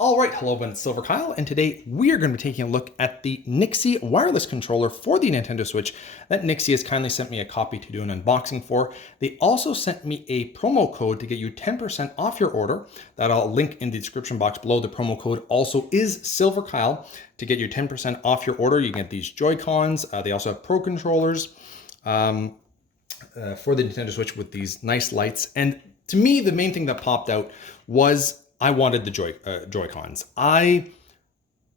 All right, hello everyone, it's silverkyle, and today we are going to be taking a look at the NYXI wireless controller for the Nintendo Switch that NYXI has kindly sent me a copy to do an unboxing for. They also sent me a promo code to get you 10% off your order that I'll link in the description box below. The promo code also is silverkyle to get you 10% off your order. You can get these Joy-Cons. They also have Pro controllers for the Nintendo Switch with these nice lights. And to me, the main thing that popped out was I wanted the Joy-Cons.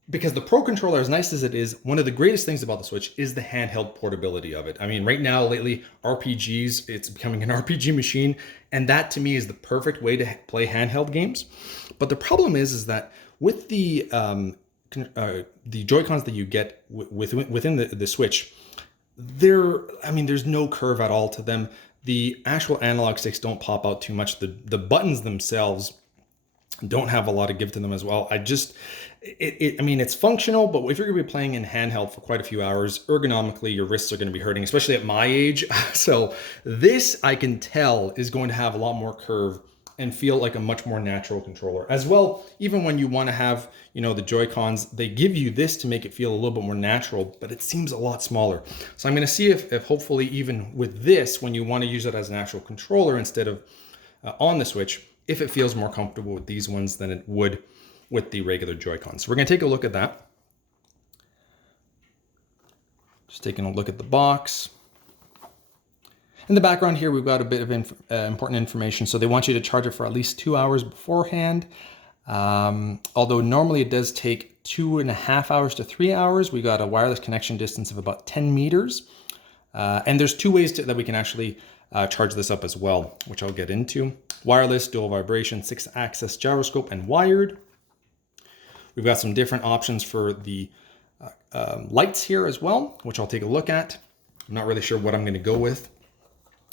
Because the Pro controller, as nice as it is, one of the greatest things about the Switch is the handheld portability of it. I mean, right now, lately, RPGs, it's becoming an RPG machine, and that to me is the perfect way to play handheld games. But the problem is that with the Joy-Cons that you get within the Switch, there's no curve at all to them. The actual analog sticks don't pop out too much. The buttons themselves don't have a lot of give to them as well. It's functional, but if you're going to be playing in handheld for quite a few hours, ergonomically, your wrists are going to be hurting, especially at my age. So this, I can tell, is going to have a lot more curve and feel like a much more natural controller. As well, even when you want to have, the Joy-Cons, they give you this to make it feel a little bit more natural, but it seems a lot smaller. So I'm going to see if hopefully even with this, when you want to use it as an actual controller instead of on the Switch, if it feels more comfortable with these ones than it would with the regular Joy-Cons. So we're going to take a look at that. Just taking a look at the box. In the background here, we've got a bit of important information. So they want you to charge it for at least 2 hours beforehand. Although normally it does take 2.5 hours to 3 hours. We got a wireless connection distance of about 10 meters. And there's two ways that we can actually charge this up as well, which I'll get into. Wireless, dual vibration, 6-axis gyroscope, and wired. We've got some different options for the lights here as well, which I'll take a look at. I'm not really sure what I'm going to go with.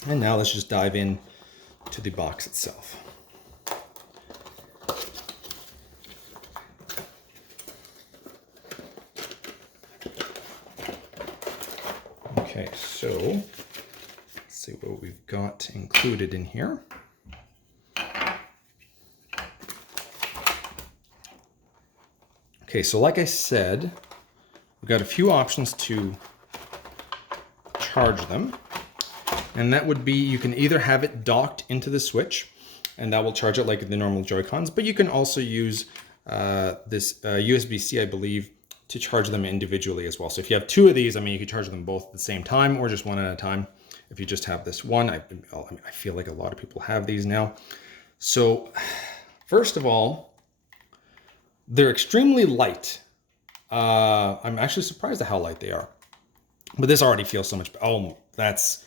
And now let's just dive in to the box itself. Okay, so let's see what we've got included in here. Okay, so like I said, we've got a few options to charge them. And that would be, you can either have it docked into the Switch, and that will charge it like the normal Joy-Cons, but you can also use this USB-C, I believe, to charge them individually as well. So if you have two of these, you can charge them both at the same time or just one at a time. If you just have this one, I feel like a lot of people have these now. So first of all, they're extremely light. I'm actually surprised at how light they are. But this already feels so much better. Oh, that's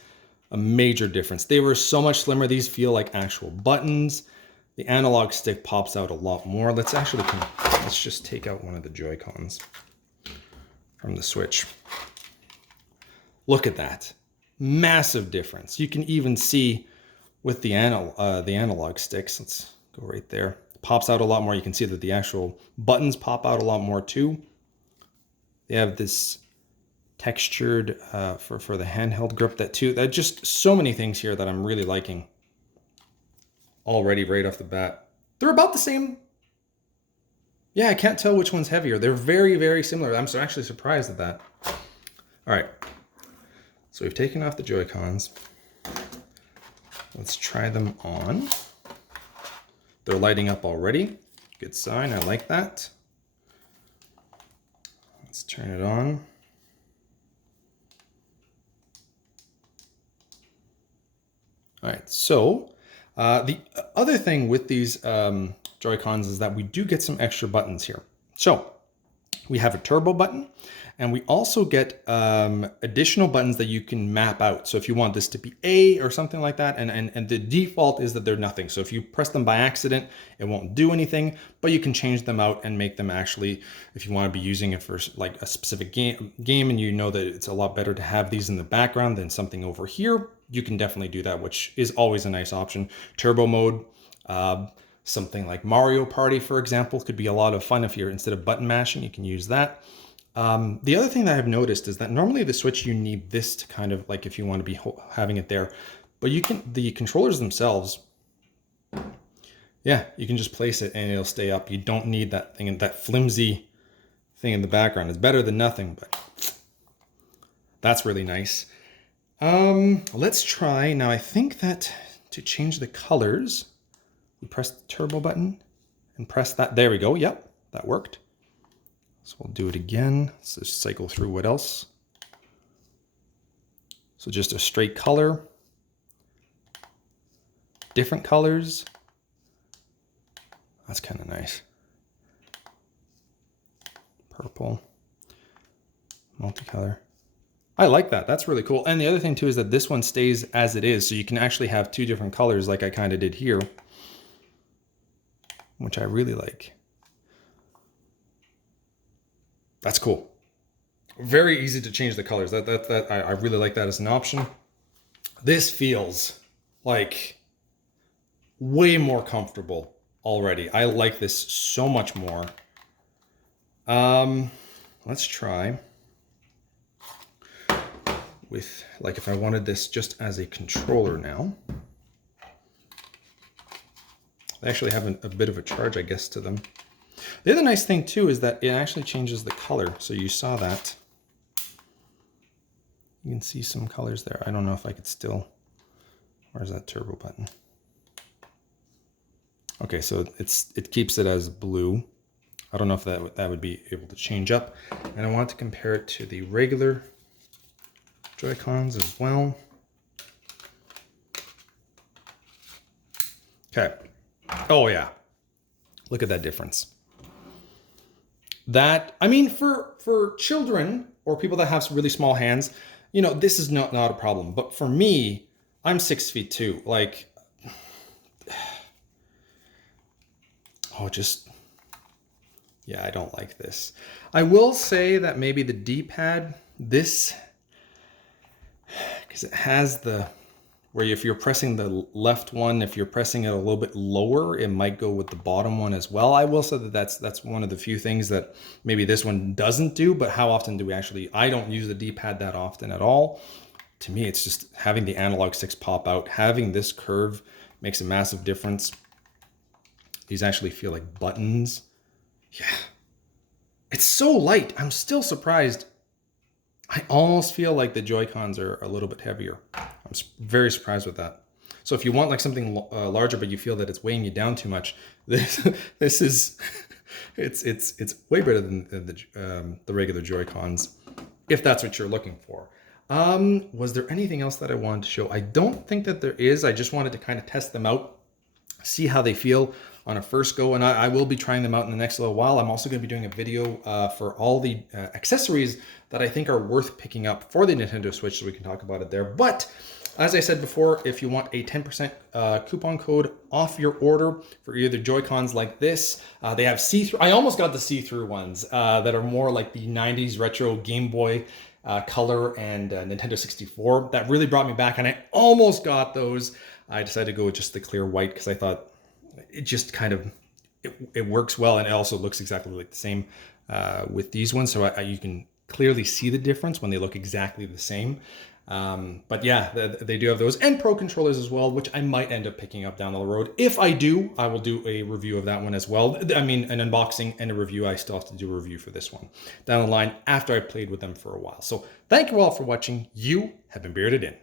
a major difference. They were so much slimmer. These feel like actual buttons. The analog stick pops out a lot more. Let's just take out one of the Joy-Cons from the Switch. Look at that. Massive difference. You can even see with the analog sticks. Let's go right there. Pops out a lot more. You can see that the actual buttons pop out a lot more too. They have this textured for the handheld grip that just so many things here that I'm really liking already right off the bat. They're about the same. Yeah, I can't tell which one's heavier. They're very, very similar. I'm actually surprised at that. All right, so we've taken off the Joy-Cons. Let's try them on. They're lighting up already. Good sign, I like that. Let's turn it on. All right, so the other thing with these Joy-Cons is that we do get some extra buttons here. So we have a turbo button, and we also get additional buttons that you can map out. So if you want this to be A or something like that, and the default is that they're nothing. So if you press them by accident, it won't do anything, but you can change them out and make them actually, if you want to be using it for like a specific game and you know that it's a lot better to have these in the background than something over here, you can definitely do that, which is always a nice option. Turbo mode, something like Mario Party, for example, could be a lot of fun if you're, instead of button mashing, you can use that. The other thing that I've noticed is that normally the Switch, you need this to kind of like, if you want to be having it there, but the controllers themselves, yeah, you can just place it and it'll stay up. You don't need that thing, that flimsy thing in the background. It's better than nothing, but that's really nice. Let's try, now I think that to change the colors, we press the turbo button and press that. There we go. Yep, that worked. So we'll do it again. Let's just cycle through what else. So just a straight color, different colors. That's kind of nice. Purple, multicolor. I like that. That's really cool. And the other thing too is that this one stays as it is. So you can actually have two different colors like I kind of did here, which I really like. That's cool. Very easy to change the colors. I really like that as an option. This feels like way more comfortable already. I like this so much more. Let's try with, like, if I wanted this just as a controller now. They actually have a bit of a charge, I guess, to them. The other nice thing too is that it actually changes the color. So you saw that. You can see some colors there. I don't know if I could still, where's that turbo button? Okay, so it keeps it as blue. I don't know if that would be able to change up. And I want to compare it to the regular Joy-Cons as well. Okay. Oh yeah. Look at that difference. That, I mean, for children or people that have really small hands, you know, this is not a problem. But for me, I'm 6'2". Like, oh, just, yeah, I don't like this. I will say that maybe the D-pad, this, because it has the, where if you're pressing the left one, if you're pressing it a little bit lower, it might go with the bottom one as well. I will say that that's one of the few things that maybe this one doesn't do, but how often do we actually, I don't use the D-pad that often at all. To me, it's just having the analog sticks pop out, having this curve makes a massive difference. These actually feel like buttons. Yeah, it's so light. I'm still surprised. I almost feel like the Joy-Cons are a little bit heavier. I'm very surprised with that. So if you want like something larger, but you feel that it's weighing you down too much, this is, it's way better than the regular Joy-Cons, if that's what you're looking for. Was there anything else that I wanted to show? I don't think that there is. I just wanted to kind of test them out, see how they feel on a first go, and I will be trying them out in the next little while. I'm also going to be doing a video for all the accessories that I think are worth picking up for the Nintendo Switch, so we can talk about it there. But as I said before, if you want a 10% coupon code off your order for either Joy-Cons like this, they have see-through. I almost got the see-through ones that are more like the 90s retro Game Boy Color and Nintendo 64. That really brought me back, and I almost got those. I decided to go with just the clear white because I thought it just kind of, it works well, and it also looks exactly like the same with these ones. So you can clearly see the difference when they look exactly the same. But yeah, they do have those, and Pro controllers as well, which I might end up picking up down the road. If I do, I will do a review of that one as well. I mean, an unboxing and a review. I still have to do a review for this one down the line after I played with them for a while. So thank you all for watching. You have been bearded in.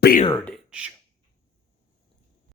Beardage.